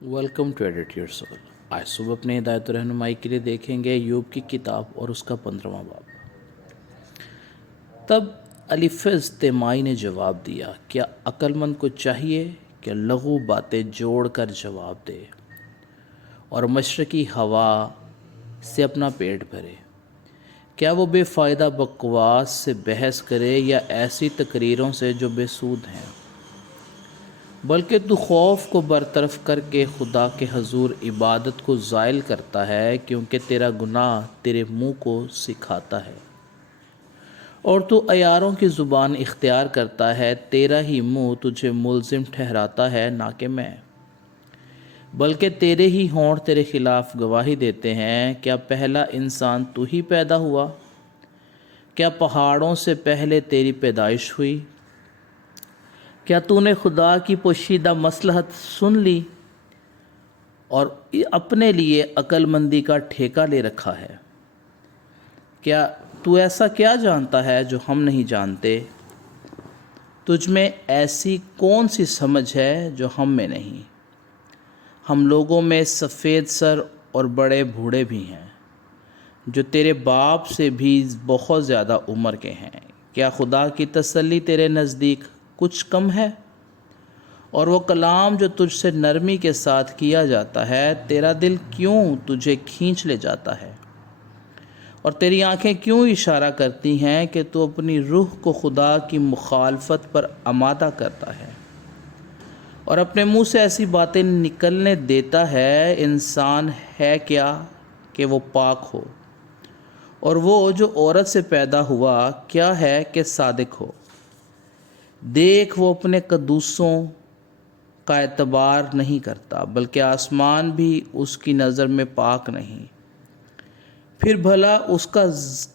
Welcome to edit your soul. आज सुबह अपने हिदायत और रहनुमाई के लिए देखेंगे यूब की किताब और उसका 15वां बाब। तब अलीफज तेमाई ने जवाब दिया, क्या अक्लमंद को चाहिए कि लघु बातें जोड़ कर जवाब दे और मशरकी हवा से अपना पेट भरे? क्या वो बेफ़ायदा बकवास से बहस करे या ऐसी तकरीरों से जो बेसूद हैं? बल्कि तू खौफ को बरतरफ करके खुदा के हजूर इबादत को ज़ायल करता है, क्योंकि तेरा गुनाह तेरे मुंह को सिखाता है और तू अयारों की ज़ुबान इख्तियार करता है। तेरा ही मुंह तुझे मुलजिम ठहराता है, ना कि मैं, बल्कि तेरे ही होंठ तेरे खिलाफ गवाही देते हैं। क्या पहला इंसान तू ही पैदा हुआ? क्या पहाड़ों से पहले तेरी पैदाइश हुई? क्या तूने खुदा की पोशीदा मसलहत सुन ली और अपने लिए अक्लमंदी का ठेका ले रखा है? क्या तू ऐसा क्या जानता है जो हम नहीं जानते? तुझ में ऐसी कौन सी समझ है जो हम में नहीं? हम लोगों में सफ़ेद सर और बड़े बूढ़े भी हैं, जो तेरे बाप से भी बहुत ज़्यादा उम्र के हैं। क्या खुदा की तसल्ली तेरे नज़दीक कुछ कम है? और वो कलाम जो तुझसे नरमी के साथ किया जाता है, तेरा दिल क्यों तुझे खींच ले जाता है और तेरी आंखें क्यों इशारा करती हैं कि तू अपनी रूह को खुदा की मुखालफत पर आमादा करता है और अपने मुंह से ऐसी बातें निकलने देता है? इंसान है क्या कि वो पाक हो, और वो जो औरत से पैदा हुआ क्या है कि सादिक हो? देख, वो अपने कदूसों का एतबार नहीं करता, बल्कि आसमान भी उसकी नज़र में पाक नहीं। फिर भला उसका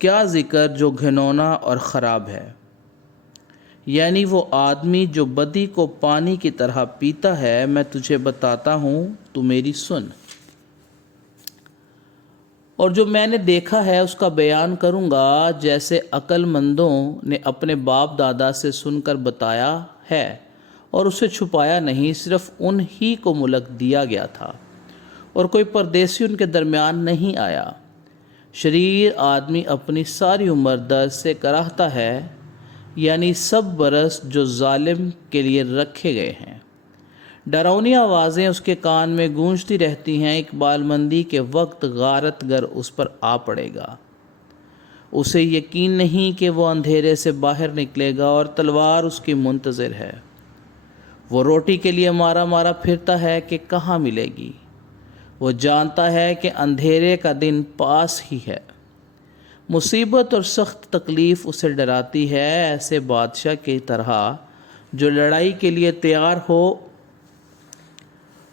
क्या ज़िक्र जो घिनौना और ख़राब है, यानी वो आदमी जो बदी को पानी की तरह पीता है। मैं तुझे बताता हूँ, तू मेरी सुन, और जो मैंने देखा है उसका बयान करूँगा, जैसे अक्लमंदों ने अपने बाप दादा से सुनकर बताया है और उसे छुपाया नहीं। सिर्फ उन ही को मुल्क दिया गया था और कोई परदेसी उनके दरमियान नहीं आया। शरीर आदमी अपनी सारी उम्र दर्द से कराहता है, यानी सब बरस जो जालिम के लिए रखे गए हैं। डरावनी आवाज़ें उसके कान में गूंजती रहती हैं। इकबालमंदी के वक्त गारतगर उस पर आ पड़ेगा। उसे यकीन नहीं कि वो अंधेरे से बाहर निकलेगा और तलवार उसकी मुंतज़िर है। वो रोटी के लिए मारा मारा फिरता है कि कहाँ मिलेगी। वो जानता है कि अंधेरे का दिन पास ही है। मुसीबत और सख्त तकलीफ़ उसे डराती है, ऐसे बादशाह की तरह जो लड़ाई के लिए तैयार हो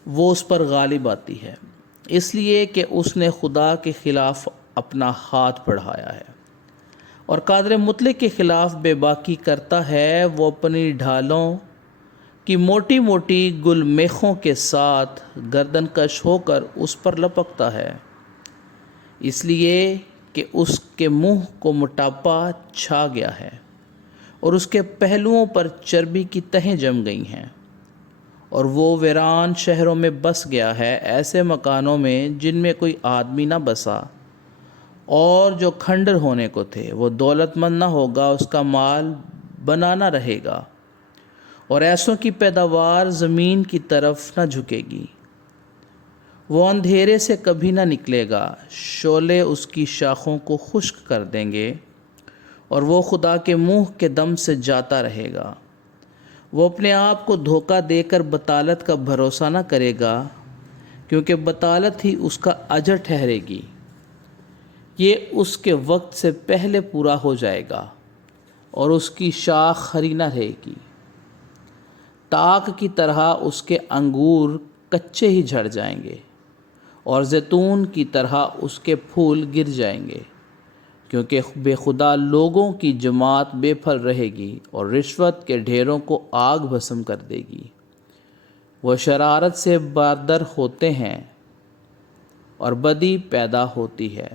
वो उस पर गालिब आती है, इसलिए कि उसने खुदा के ख़िलाफ़ अपना हाथ बढ़ाया है और कादर मुतलक के ख़िलाफ़ बेबाकी करता है। वो अपनी ढालों की मोटी मोटी गुलमेखों के साथ गर्दनकश होकर उस पर लपकता है, इसलिए कि उसके मुंह को मोटापा छा गया है और उसके पहलुओं पर चर्बी की तहें जम गई हैं। और वो वीरान शहरों में बस गया है, ऐसे मकानों में जिनमें कोई आदमी ना बसा और जो खंडर होने को थे। वो दौलतमंद ना होगा, उसका माल बनाना रहेगा और ऐसों की पैदावार ज़मीन की तरफ न झुकेगी। वो अंधेरे से कभी ना निकलेगा, शोले उसकी शाखों को खुश्क कर देंगे और वो खुदा के मुंह के दम से जाता रहेगा। वो अपने आप को धोखा देकर बतालत का भरोसा न करेगा, क्योंकि बतालत ही उसका अजर ठहरेगी। ये उसके वक्त से पहले पूरा हो जाएगा और उसकी शाख हरी न रहेगी। ताक की तरह उसके अंगूर कच्चे ही झड़ जाएंगे और जैतून की तरह उसके फूल गिर जाएंगे, क्योंकि बेखुदा लोगों की जमात बेफल रहेगी और रिश्वत के ढेरों को आग भस्म कर देगी। वह शरारत से बादर होते हैं और बदी पैदा होती है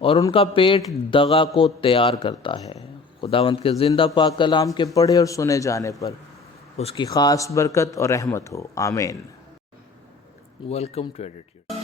और उनका पेट दगा को तैयार करता है। खुदावंद के ज़िंदा पाक कलाम के पढ़े और सुने जाने पर उसकी ख़ास बरकत और रहमत हो। आमीन। Welcome to Attitude.